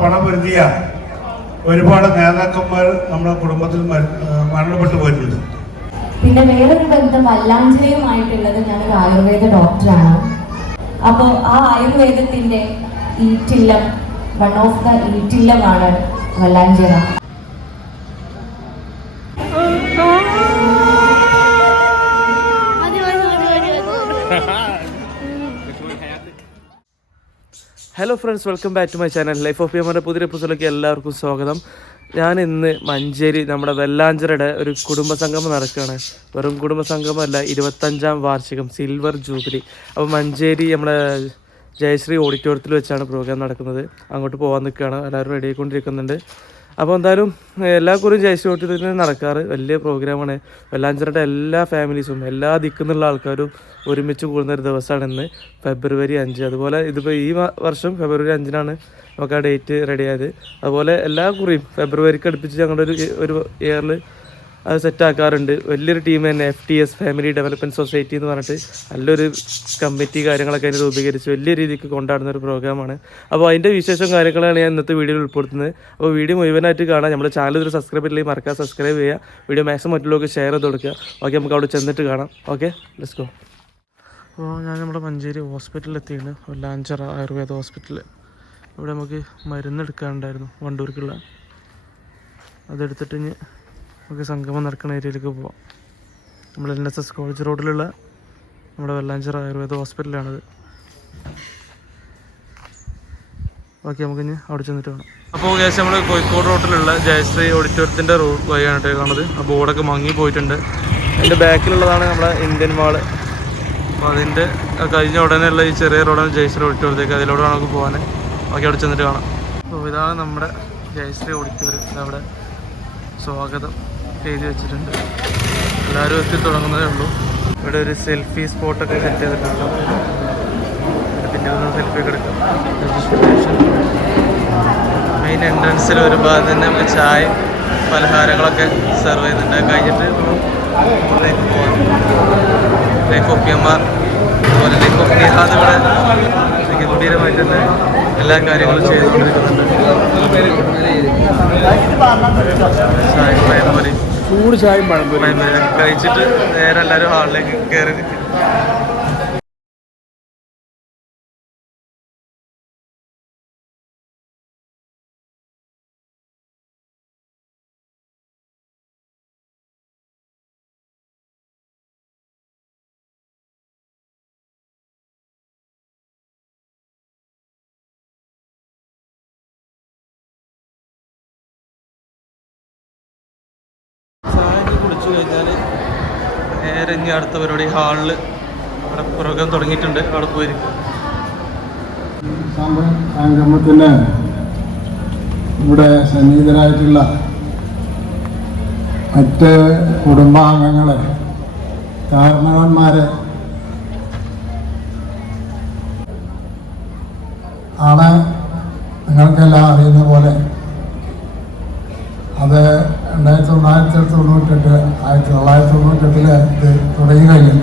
പണപരിധിയ ഒരുപാട് നേതാക്കന്മാർ നമ്മുടെ കുടുംബത്തിൽ മരണപ്പെട്ടു പോയിട്ടുണ്ട്. പിന്നെ വേറൊരു ബന്ധം വല്ലാഞ്ചിറയുമായിട്ടുള്ളത് ഞാനൊരു ആയുർവേദ ഡോക്ടറാണ്. അപ്പോൾ ആ ആയുർവേദത്തിന്റെ ഈറ്റില്ലം, വൺ ഓഫ് ദ ഈറ്റില്ലമാണ് Vallanchira. Hello friends, welcome back to my channel life of പിയമ്മയുടെ പുതിയ എപ്പിസോഡിലേക്ക് എല്ലാവർക്കും സ്വാഗതം. ഞാൻ ഇന്ന് മഞ്ചേരി നമ്മുടെ വെല്ലാഞ്ചിറയുടെ ഒരു കുടുംബസംഗമം നടക്കുകയാണ്. വെറും കുടുംബസംഗമല്ല, 25ാം വാർഷികം സിൽവർ ജൂബിലി. അപ്പോൾ മഞ്ചേരി നമ്മുടെ ജയശ്രീ ഓഡിറ്റോറിയത്തിൽ വെച്ചാണ് പ്രോഗ്രാം നടക്കുന്നത്. അങ്ങോട്ട് പോകാൻ നിൽക്കുകയാണ്, എല്ലാവരും റെഡി ആയിക്കൊണ്ടിരിക്കുന്നുണ്ട്. അപ്പോൾ എന്തായാലും എല്ലാ കുറിയും ജയശ്രീ ഓഡിറ്റോറിയത്തിൽ നടക്കാറ് വലിയ പ്രോഗ്രാമാണ്. വെല്ലാഞ്ചിറയുടെ എല്ലാ ഫാമിലീസും എല്ലാ ദിക്കുന്നുള്ള ആൾക്കാരും ഒരുമിച്ച് കൂടുന്ന ഒരു ദിവസമാണ് ഇന്ന്, ഫെബ്രുവരി 5. അതുപോലെ ഇതിപ്പോൾ ഈ വർഷം ഫെബ്രുവരി 5-നാണ് നമുക്ക് ആ ഡേറ്റ് റെഡിയായത്. അതുപോലെ എല്ലാ കുറിയും ഫെബ്രുവരിക്ക് അടുപ്പിച്ച് ഞങ്ങളുടെ ഒരു ഇയറിൽ അത് സെറ്റാക്കാറുണ്ട്. വലിയൊരു ടീം തന്നെ, FTS ഫാമിലി ഡെവലപ്മെൻറ്റ് സൊസൈറ്റി എന്ന് പറഞ്ഞിട്ട് നല്ലൊരു കമ്മിറ്റി കാര്യങ്ങളൊക്കെ അതിന് രൂപീകരിച്ച് വലിയ രീതിക്ക് കൊണ്ടാടുന്ന ഒരു പ്രോഗ്രാമാണ്. അപ്പോൾ അതിൻ്റെ വിശേഷം കാര്യങ്ങളാണ് ഞാൻ ഇന്നത്തെ വീഡിയോയിൽ ഉൾപ്പെടുത്തുന്നത്. അപ്പോൾ വീഡിയോ മുഴുവനായിട്ട് കാണാം. നമ്മുടെ ചാനൽ ഇതൊരു സബ്സ്ക്രൈബ് ചെയ്യില്ലെങ്കിൽ മറക്കാതെ സബ്സ്ക്രൈബ് ചെയ്യുക. വീഡിയോ മാക്സിമം മറ്റുള്ളവർക്ക് ഷെയർ ചെയ്ത് കൊടുക്കുക. ഓക്കെ, നമുക്ക് അവിടെ ചെന്നിട്ട് കാണാം. Okay, let's go. അപ്പോൾ ഞാൻ നമ്മുടെ മഞ്ചേരി ഹോസ്പിറ്റലിൽ എത്തിയാണ്, വെല്ലാഞ്ചിറ ആയുർവേദ ഹോസ്പിറ്റൽ. ഇവിടെ നമുക്ക് മരുന്ന് എടുക്കാനുണ്ടായിരുന്നു വണ്ടൂർക്കുള്ള. അതെടുത്തിട്ട് ഇനി നമുക്ക് സംഗമം നടക്കുന്ന ഏരിയയിലേക്ക് പോവാം. നമ്മൾ NSS കോളേജ് റോഡിലുള്ള നമ്മുടെ വെല്ലാഞ്ചിറ ആയുർവേദ ഹോസ്പിറ്റലാണിത്. ഓക്കെ, നമുക്കിനി അവിടെ ചെന്നിട്ട് വേണം. അപ്പോൾ കേസ് നമ്മൾ കോഴിക്കോട് റോഡിലുള്ള ജയശ്രീ ഓഡിറ്റോറിയത്തിൻ്റെ റോഡ് വഴിയാണ് കാണുന്നത്. ആ ബോർഡൊക്കെ മങ്ങി പോയിട്ടുണ്ട്. അതിൻ്റെ ബാക്കിലുള്ളതാണ് നമ്മുടെ ഇന്ത്യൻ മാള്. അപ്പോൾ അതിൻ്റെ കഴിഞ്ഞ ഉടനെയുള്ള ഈ ചെറിയ റോഡാണ് ജയശ്രീ ഓഡിറ്റോറിയത്തേക്ക്. അതിലൂടെ നമുക്ക് പോകാൻ. ഓക്കെ, അവിടെ ചെന്നിട്ട് കാണാം. അപ്പോൾ ഇതാണ് നമ്മുടെ ജയശ്രീ ഓഡിറ്റോറിയം. ഇതവിടെ സ്വാഗതം എഴുതി വെച്ചിട്ടുണ്ട്. എല്ലാവരും എത്തി തുടങ്ങുന്നതേ ഉള്ളൂ. ഇവിടെ ഒരു സെൽഫി സ്പോട്ടൊക്കെ സെറ്റ് ചെയ്തിട്ടുണ്ട്. പിന്നെ ഒന്ന് സെൽഫി ഒക്കെ എടുക്കാം. രജിസ്ട്രേഷൻ മെയിൻ എൻട്രൻസിൽ ഒരു ഭാഗത്ത് തന്നെ നമുക്ക് ചായ പലഹാരങ്ങളൊക്കെ സെർവ് ചെയ്യുന്നുണ്ട്. കഴിഞ്ഞിട്ട് പുറത്തേക്ക് പോകാം. ലൈഫ് ഓഫ് പിയമ്മ അതുപോലെ ലൈഫ് ഓഫ് നിഹാദ് ഇവിടെ ഗംഭീരമായിട്ട് തന്നെ എല്ലാ കാര്യങ്ങളും ചെയ്തുകൊണ്ടിരിക്കുന്നുണ്ട്. ചൂട് ചായയും പഴംപൊരി കഴിച്ചിട്ട് നേരെ എല്ലാവരും ഹാളിലേക്ക് കയറി. കുടിച്ചു കഴിഞ്ഞാൽ നേരെ ഇനി അടുത്ത പരിപാടി ഹാളിൽ അവിടെ പ്രോഗ്രാം തുടങ്ങിയിട്ടുണ്ട്. അവിടെ പോയിരിക്കും. സംഗമത്തിന് ഇവിടെ സന്നിഹിതരായിട്ടുള്ള മറ്റ് കുടുംബാംഗങ്ങളെ, കാരണവന്മാരെ ആണ് നിങ്ങൾക്കെല്ലാം അറിയുന്ന പോലെ. അത് 1998 1998 ഇത് തുടങ്ങി കഴിഞ്ഞു.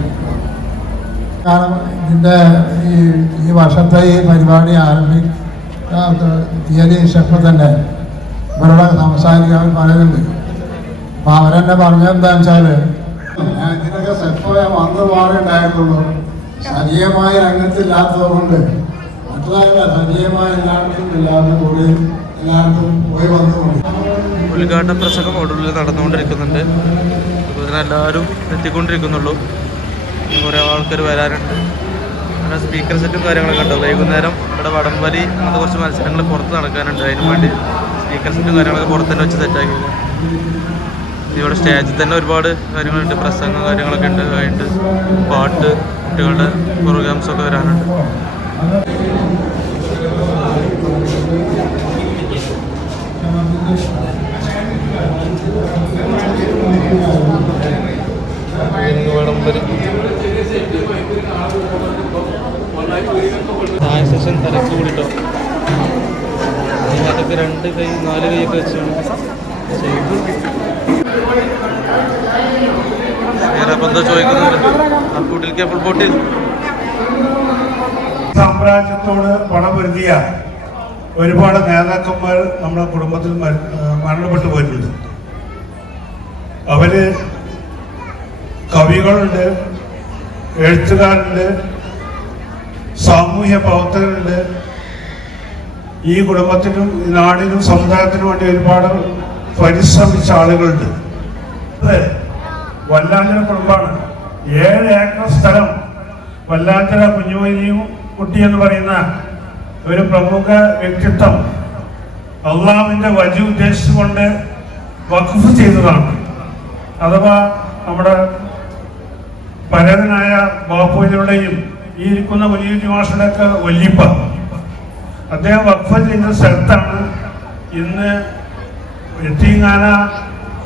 കാരണം ഇതിൻ്റെ ഈ വർഷത്തെ ഈ പരിപാടി തീയതി നിശ്ചയപ്പോൾ തന്നെ ഇവരുടെ സംസാരിക്കാൻ പറയുന്നുണ്ട്. അപ്പോൾ അവരെന്നെ പറഞ്ഞെന്താണെന്ന് വെച്ചാൽ, ഞാൻ ഇതിനൊക്കെ സെൽഫോയ വന്നു പാടുണ്ടായിരുന്നുള്ളൂ. സജീവമായ രംഗത്തില്ലാത്തതുകൊണ്ട് മറ്റൊന്നല്ല, സജീവമായ എല്ലായിടത്തും ഇല്ലാതെ കൂടി എല്ലായിടത്തും പോയി വന്നുകൊണ്ട് ഉദ്ഘാടന പ്രസംഗം ഒടുവിൽ നടന്നുകൊണ്ടിരിക്കുന്നുണ്ട്. അപ്പോൾ ഇതിനെല്ലാവരും എത്തിക്കൊണ്ടിരിക്കുന്നുള്ളൂ. കുറേ ആൾക്കാർ വരാറുണ്ട്. അങ്ങനെ സ്പീക്കർ സെറ്റും കാര്യങ്ങളൊക്കെ ഉണ്ട്. വൈകുന്നേരം ഇവിടെ വടംവലി അങ്ങനത്തെ കുറച്ച് മത്സരങ്ങൾ പുറത്ത് നടക്കാനുണ്ട്. അതിന് വേണ്ടി സ്പീക്കർ സെറ്റും കാര്യങ്ങളൊക്കെ പുറത്ത് തന്നെ വെച്ച് സെറ്റാക്കിയത്. ഇവിടെ സ്റ്റേജിൽ തന്നെ ഒരുപാട് കാര്യങ്ങളുണ്ട്, പ്രസംഗം കാര്യങ്ങളൊക്കെ ഉണ്ട്. കഴിഞ്ഞിട്ട് പാട്ട്, കുട്ടികളുടെ പ്രോഗ്രാംസൊക്കെ വരാനുണ്ട്. ചായ സെഷൻ തിരക്ക് കൂടിട്ടോ. അതൊക്കെ 2 കൈ 4 കൈയൊക്കെ വെച്ചാണ് ചെയ്തത്. അപ്പം എന്താ ചോദിക്കുന്നുണ്ട്? ആ കൂട്ടിലേക്ക് എപ്പോൾ ബോട്ടിൽ സാമ്രാജ്യത്തോട് പണപരിധിയ ഒരുപാട് നേതാക്കന്മാർ നമ്മുടെ കുടുംബത്തിൽ മരണപ്പെട്ടു പോയിട്ടുണ്ട്. അവര് കവികളുണ്ട്, എഴുത്തുകാരുണ്ട്, സാമൂഹ്യ പ്രവർത്തകരുണ്ട്. ഈ കുടുംബത്തിനും നാടിനും സമുദായത്തിനും വേണ്ടി ഒരുപാട് പരിശ്രമിച്ച ആളുകളുണ്ട്. വല്ലാഞ്ചിറ കുടുംബമാണ്. 7 ഏക്കർ സ്ഥലം വല്ലാഞ്ചിറ കുഞ്ഞുമൊയ്നിയും കുട്ടി എന്ന് പറയുന്ന ഒരു പ്രമുഖ വ്യക്തിത്വം അള്ളാഹുവിന്റെ വജി ഉദ്ദേശിച്ചുകൊണ്ട് വഖഫ് ചെയ്തതാണ്. അഥവാ നമ്മുടെ പരേതനായ ബാപ്പുവിനുടെയും ഈ ഇരിക്കുന്ന വലിയ മാഷുടെയൊക്കെ വല്യപ്പ അദ്ദേഹം വഖഫ് ചെയ്ത സ്ഥലത്താണ് ഇന്ന് യതീംഖാന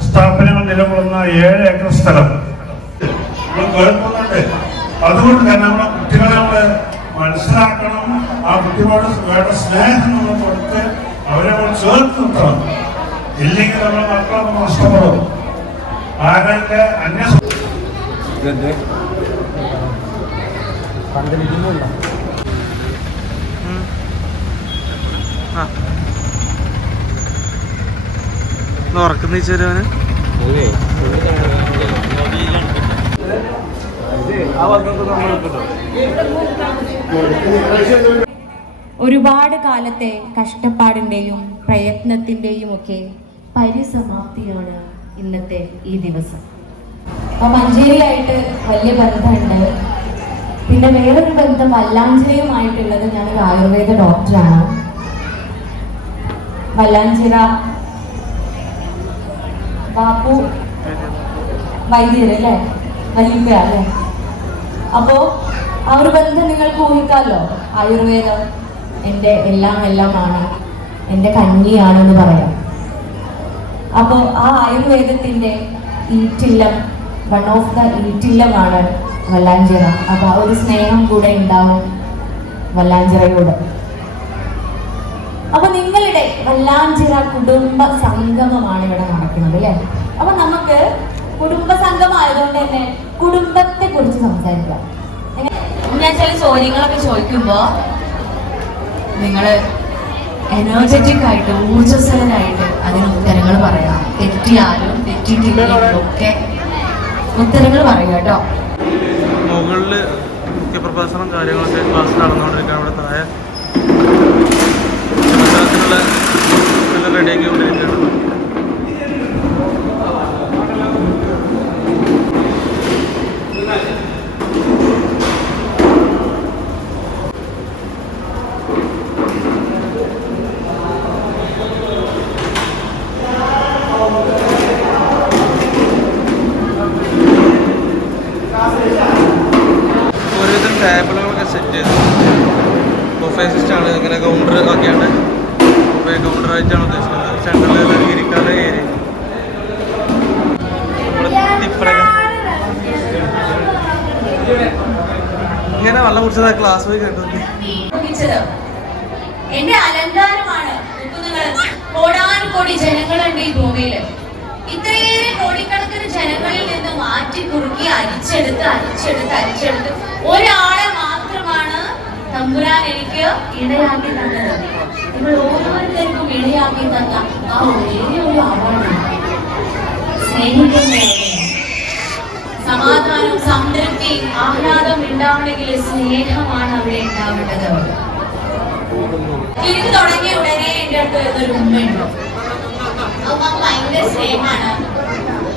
സ്ഥാപനങ്ങൾ നിലകൊള്ളുന്ന 7 ഏക്കർ സ്ഥലം നമ്മൾ കേൾക്കുന്നുണ്ട്. അതുകൊണ്ട് തന്നെ നമ്മുടെ കുട്ടികളെ നമ്മൾ മനസ്സിലാക്കണം. ആ കുട്ടികളോട് വേണ്ട സ്നേഹം നമ്മൾ കൊടുത്ത് അവരെ നമ്മൾ ചേർത്ത് നിർത്തണം. ഇല്ലെങ്കിൽ നമ്മുടെ മക്കളൊക്കെ നഷ്ടപ്പെടും. ആരൊക്കെ അന്യ ഉറക്കുന്ന ചേരുവന് ഒരുപാട് കാലത്തെ കഷ്ടപ്പാടിന്റെയും പ്രയത്നത്തിന്റെയും ഒക്കെ പരിസമാപ്തിയാണ് ഇന്നത്തെ ഈ ദിവസം. അപ്പൊ മഞ്ചേരിയായിട്ട് വലിയ ബന്ധമുണ്ട്. പിന്നെ വേറൊരു ബന്ധം വല്ലാഞ്ചിറയുമായിട്ടുള്ളത് ഞാനൊരു ആയുർവേദ ഡോക്ടറാണ്. വല്ലാഞ്ചിറ ബാപ്പു വൈദ്യരല്ലേ, വലിയ അല്ലേ. അപ്പോ ആ ഒരു ബന്ധം നിങ്ങൾക്ക് ഊഹിക്കാമല്ലോ. ആയുർവേദം എൻ്റെ എല്ലാമാണ്, എൻ്റെ കഞ്ഞിയാണെന്ന് പറയാം. അപ്പോൾ ആ ആയുർവേദത്തിൻ്റെ ഈറ്റില്ലം, വൺ ഓഫ് ദ ഈറ്റില്ലമാണ് വല്ലാഞ്ചിറ. അപ്പോൾ ആ ഒരു സ്നേഹം കൂടെ ഉണ്ടാവും വല്ലാഞ്ചിറയോട്. അപ്പൊ നിങ്ങളുടെ വല്ലാഞ്ചിറ കുടുംബ സംഗമമാണ് ഇവിടെ നടക്കുന്നത് അല്ലേ. അപ്പൊ നമുക്ക് കുടുംബ സംഗമമായതുകൊണ്ട് തന്നെ കുടുംബത്തെ കുറിച്ച് സംസാരിക്കാം. ഞാൻ ചില ചോദ്യങ്ങളൊക്കെ ചോദിക്കുമ്പോ നിങ്ങള് എനർജറ്റിക് ആയിട്ട് ഊർജ്ജസ്വലനായിട്ട് അതിന് ഉത്തരങ്ങൾ പറയാം. തെറ്റിയാലും തെറ്റിട്ടില്ലെങ്കിലും ഒക്കെ ഉത്തരങ്ങൾ പറയുക കേട്ടോ. മുകളില് മുഖ്യപ്രഭാഷണം കാര്യങ്ങളൊക്കെ ക്ലാസ് നടന്നുകൊണ്ടിരിക്കുകയാണ്. അവിടെ താഴെ റെഡിയാക്കി കൊണ്ടിരിക്കുകയാണ്. ഒരുവിധം ടേബിളുകളൊക്കെ സെറ്റ് ചെയ്തു. ബൊഫേ സിസ്റ്റമാണ്. ഇങ്ങനെ കൗണ്ടർ ഒക്കെയാണ്. ബൊഫേ കൗണ്ടറായിട്ടാണ് ഉദ്ദേശിക്കുന്നത്. സെൻട്രലിൽ ഇരിക്കാനുള്ള ഏരിയ. ഇങ്ങനെ വെള്ളം കുടിച്ചത് ക്ലാസ് പോയി കേട്ടു. എന്റെ അലങ്കാരമാണ്. കോടാനുകോടി ജനങ്ങളുണ്ട് ഈ ഭൂമിയില്. ഇത്രയേറെ കോടിക്കണക്കിന് ജനങ്ങളിൽ നിന്ന് മാറ്റി കുറുക്കി അരിച്ചെടുത്ത് ഒരാളെ മാത്രമാണ് തമ്പുരാൻ എനിക്ക് ഇടയാക്കി തന്നത്. നിങ്ങൾ ഓരോരുത്തർക്കും ഇടയാക്കി തന്ന ആ ഒരേ ഒരു ആളാണ് സ്നേഹിക്കുന്ന. സമാധാനം, സംതൃപ്തി, ആഹ്ലാദം ഉണ്ടാവണമെങ്കിൽ സ്നേഹമാണ് അവിടെ ഉണ്ടാവേണ്ടത്. ഇത് തുടങ്ങിയ ഉടനെ എന്റെ അടുത്ത് വരുന്നൊരു ഉമ്മയുണ്ടോ. ഉമ്മ ഭയങ്കര സ്നേഹമാണ്.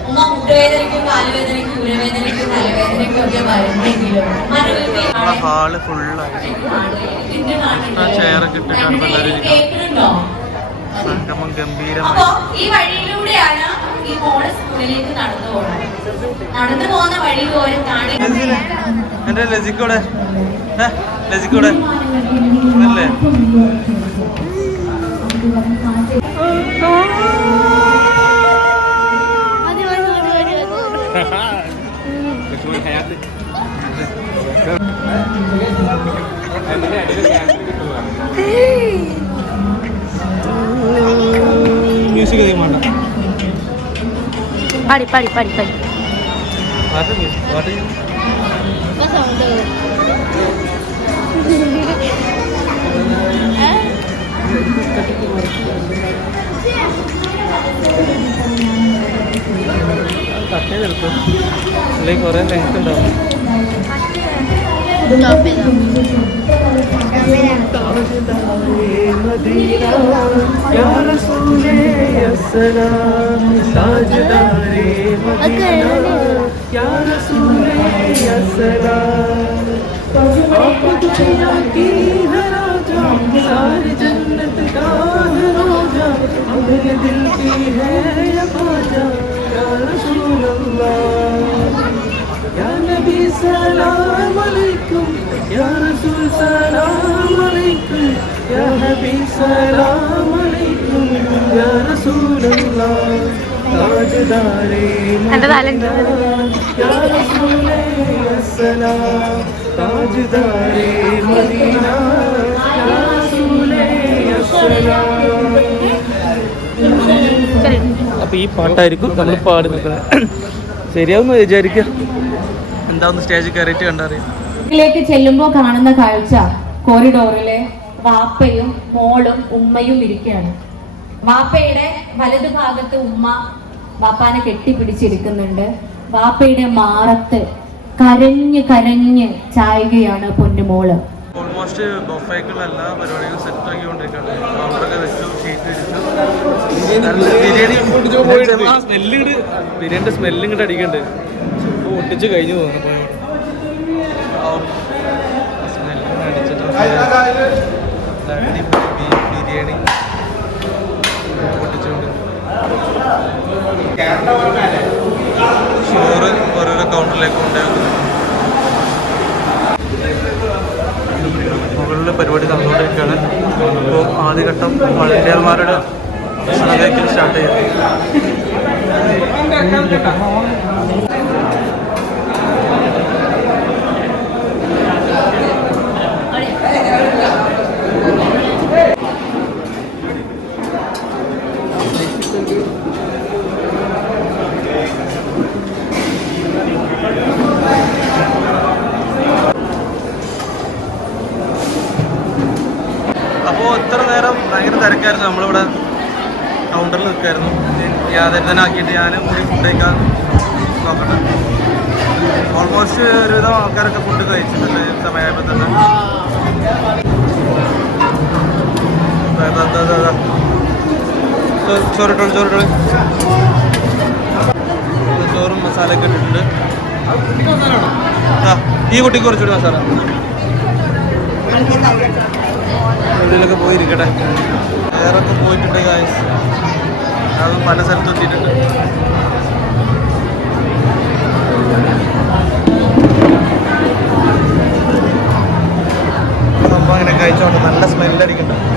ഉമ്മ മുട്ടുവേദനയ്ക്കും കാലുവേദനയ്ക്കും ഉരവേദനയ്ക്കും തലവേദനയ്ക്കും ഒക്കെ വരുന്നെങ്കിലും കേൾക്കുന്നുണ്ടോ. അപ്പൊ ഈ വഴിയിലൂടെയാണ് ഈ മോള് സ്കൂളിലേക്ക് നടന്നു പോകുന്നത്. നടന്നു പോകുന്ന വഴി പോരത്താണ് എന്റെ ലജിക്കൂടെ അല്ലേ. മ്യൂസിക് വേണ്ട. പാടി പാടി പാടി പാടി പാട്ട് അല്ലെങ്കിൽ കുറേ ലെങ്ത് ഉണ്ടാവും. सारी जन्नत का है रोजा मेरे दिल की है ये ख्वाजा या रसूल अल्लाह या नबी सलाम अलैकुम या रसूल सलाम अलैकुम या हबीब सलाम अलैकुम या रसूल अल्लाह ताजदारे मदीना या रसूल अस्सलाम ताजदारे मदीना या रसूल अस्सलाम. അപ്പോൾ ഈ പാട്ടായിരിക്കും നമ്മൾ പാടുന്നത്. ശരിയാവുന്ന വിചാരിക്കുക. എന്താന്ന് സ്റ്റേജിൽ കയറിയിട്ട് കണ്ടറിയാം. ിലേക്ക് ചെല്ലുമ്പോൾ കാണുന്ന കാഴ്ച കോറിഡോറിലെ വാപ്പയും മോളും ഉമ്മയും ഇരിക്കുകയാണ്. വാപ്പയുടെ വലതു ഭാഗത്ത് ഉമ്മ വാപ്പാനെ കെട്ടിപ്പിടിച്ചിരിക്കുന്നുണ്ട്. വാപ്പയുടെ മാറത്ത് കരഞ്ഞ് കരഞ്ഞ് ചായുകയാണ് പൊന്നുമോള്. ഓൾമോസ്റ്റ് ബൊഫേക്കുള്ള എല്ലാ പരിപാടികളും സെറ്റ് ആക്കിക്കൊണ്ടിരിക്കുകയാണ്. കൗണ്ടറൊക്കെ വെച്ചു, ഷീറ്റ് വിരിച്ചു. ബിരിയാണിയുടെ സ്മെല്ലും ഇങ്ങോട്ട് അടിക്കണ്ട്. ഇപ്പോൾ ഒട്ടിച്ച് കഴിഞ്ഞു തോന്നുന്നു. സ്മെല്ലും അടിച്ചിട്ട് ബിരിയാണി പൊട്ടിച്ചുകൊണ്ട് ചോറ് ഓരോരോ കൗണ്ടറിലേക്ക് കൊണ്ടുവരുന്നു. മുകളിലെ പരിപാടി നടന്നുകൊണ്ടിരിക്കുകയാണ്. ഇപ്പോൾ ആദ്യഘട്ടം വളണ്ടിയർമാരുടെ ഭക്ഷണത്തേക്ക് സ്റ്റാർട്ട് ചെയ്തു. അപ്പോൾ ഇത്ര നേരം ഭയങ്കര തിരക്കായിരുന്നു. നമ്മളിവിടെ കൗണ്ടറിൽ നിൽക്കായിരുന്നു. യാതൊരുതനാക്കിയിട്ട് ഞാനും കൂടി ഫുഡ് കഴിക്കാൻ നോക്കട്ടെ. ഓൾമോസ്റ്റ് ഒരുവിധം ആൾക്കാരൊക്കെ ഫുഡ് കഴിച്ചിട്ടുണ്ട് സമയമായപ്പോൾ തന്നെ. ചോറിട്ടോളൂ ചോറിട്ടോളൂ. ചോറും മസാലയൊക്കെ ഇട്ടിട്ടുണ്ട്. ഈ കുട്ടിക്ക് കുറച്ചുകൂടി മസാല ഇതിലൊക്കെ പോയിരിക്കട്ടെ. വേറൊക്കെ പോയിട്ടുണ്ട് ഗായ്സ്. അതും പല സ്ഥലത്തും എത്തിയിട്ടുണ്ട്. സംഭവം അങ്ങനെ കഴിച്ചോണ്ട് നല്ല സ്മെല്ലടിക്കുന്നുണ്ട്.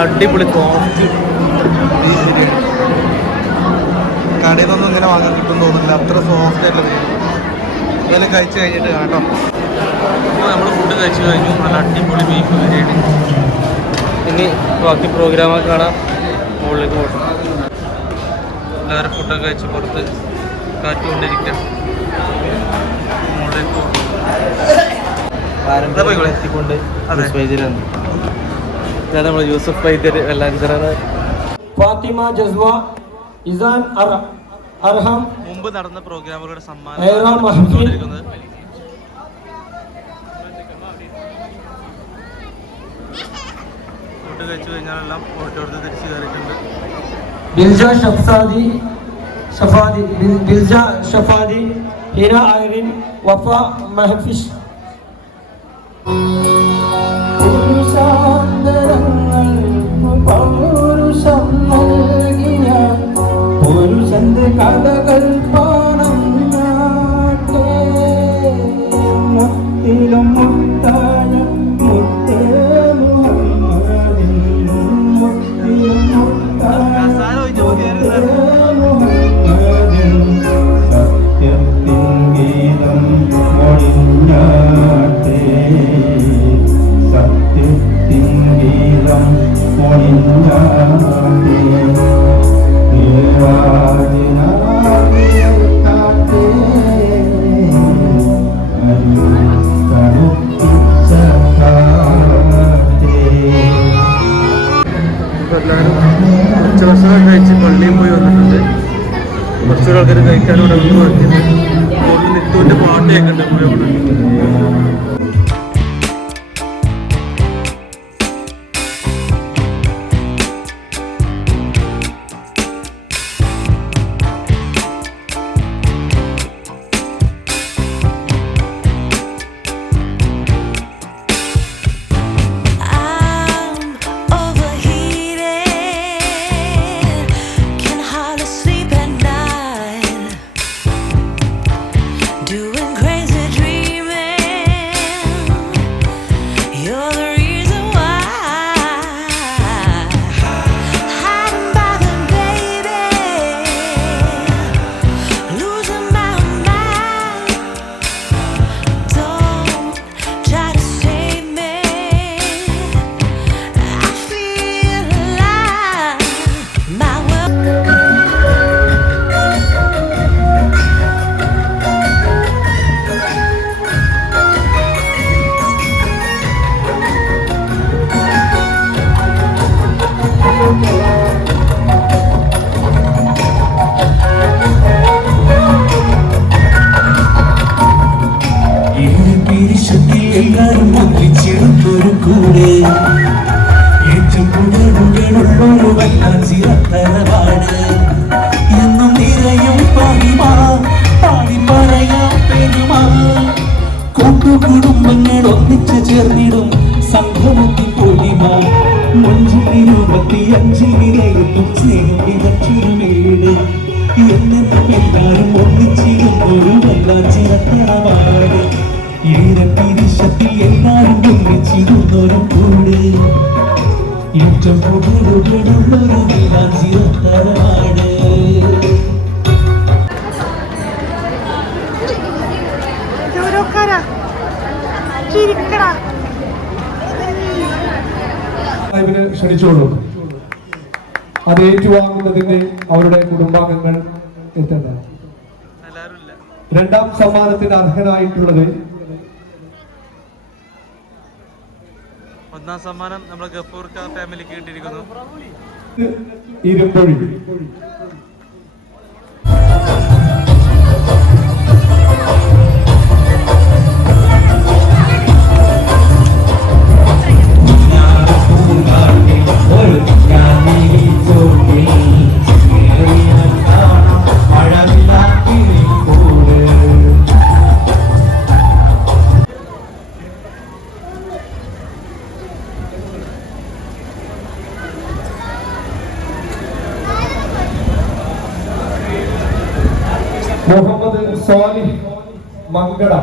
അടിപൊളി കോഫി. കടയിൽ നിന്നൊന്നും ഇങ്ങനെ വാങ്ങാൻ കിട്ടുമെന്ന് തോന്നുന്നില്ല. അത്ര സോഫ്റ്റ് ആയിട്ടുള്ളത്. അതെല്ലാം കഴിച്ച് കഴിഞ്ഞിട്ട് കേട്ടോ. അപ്പോൾ നമ്മൾ ഫുഡ് കഴിച്ച് കഴിഞ്ഞു. നല്ല അടിപൊളി ബീഫ് ബിരിയാണി. ഇനി ബാക്കി പ്രോഗ്രാമൊക്കെ കാണാം. മുകളിലേക്ക് പോകണം. എല്ലാവരും ഫുഡൊക്കെ കഴിച്ച് പുറത്ത് കാറ്റുകൊണ്ടിരിക്കാം. മുകളിലേക്ക് പോകണം. നമ്മൾ യൂസഫ് വൈദ്യർ വെള്ളാഞ്ചിറാണ്. ഫാത്തിമ ജസ്വ ഇസാൻ അർഹം മുമ്പ് നടന്ന പ്രോഗ്രാമുകളുടെ സമ്മാനം ഫുഡ് കഴിച്ചു കഴിഞ്ഞാലെല്ലാം ഓട്ടോടുത്ത് തിരിച്ച് കയറിയിട്ടുണ്ട്. ബിൽജ ഷഫാദി ഹിര ഐറിൻ വഫ മഹഫിഷ്. കഥകൾ പാടം മുട്ടായ മുത്തേ സത്യത്തിൻ ഗീതം മൊഴിഞ്ഞാട്ടേ. സത്യത്തിൻ ഗീതം മൊഴിഞ്ഞാട്ടേ. ഭക്ഷണം കഴിച്ച് പള്ളിയിൽ പോയി വന്നിട്ടുണ്ട്. കുറച്ചൊരു ആൾക്കാർ കഴിക്കാനോട് വന്നു വന്നിട്ടുണ്ട്. നിത്തുവിൻ്റെ പാട്ട് കേൾക്കുന്നുണ്ട് മുഴുവൻ. എല്ലാരും ഒന്നിച്ചെടുത്തൊരു കൂടെ ഏറ്റവും കൂടുതലുള്ളൊരു വല്ലാഞ്ചിറത്തറവാട് എന്നും നിറയും പറിമാ പാടി പറയാം പെരുമാ കൂട്ടുകുടുംബങ്ങൾ ഒന്നിച്ചു ചേർന്നിടും സംഗമത്തിൽ പൊലിമ മൊഞ്ചിൽ 25 നിലയത്തും സ്നേഹം വിതച്ചിരുമേട് എന്നെന്നും എല്ലാരും ഒന്നിച്ചിരുന്നൊരു വല്ലാഞ്ചിറത്തറവാട് ഈരത്തിരിശത്തിൽ എല്ലാരും ഒന്നിച്ചിരുന്നൊരു കൂടെ ഏറ്റവും കൂടുതലുള്ളൊരു വല്ലാഞ്ചിറത്തറവാട്. ക്ഷണിച്ചോളൂ. അത് ഏറ്റുവാങ്ങുന്നതിന് അവരുടെ കുടുംബാംഗങ്ങൾ എത്തേണ്ടത്. രണ്ടാം സമ്മാനത്തിന് അർഹനായിട്ടുള്ളത് ഒന്നാം സമ്മാനം നമ്മുടെ ഗഫൂർ ഖാൻ ഫാമിലിക്ക് കിട്ടിയിരിക്കുന്നു. ഇരുമ്പൊഴി. മുഹമ്മദ് സ്വാലിഹ് മങ്കട.